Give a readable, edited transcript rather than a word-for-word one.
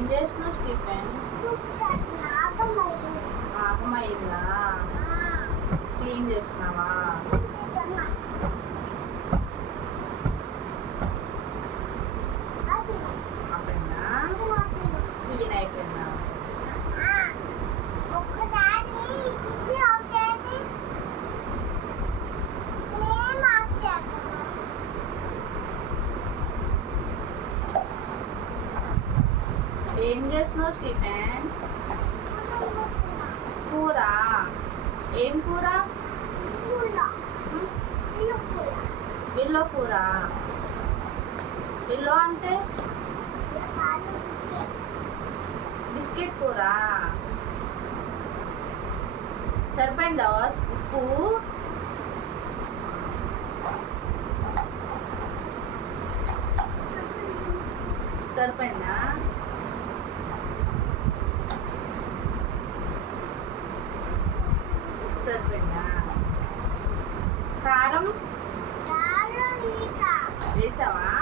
ఏం చేస్తున్నావు Stephen? ఆగమైందా? Clean చేస్తున్నావా? అయిపోయిందా? క్లీన్ అయిపోయిందా? ఏం చేస్తున్నావు స్టీఫెన్? కూర. ఏం కూర? బిల్లో కూర. బిల్లో అంటే బిస్కెట్ కూర. సరిపోయిందా ఉప్పు? సరిపోయిందా? సరిపోయిందా? కారం వేసావా?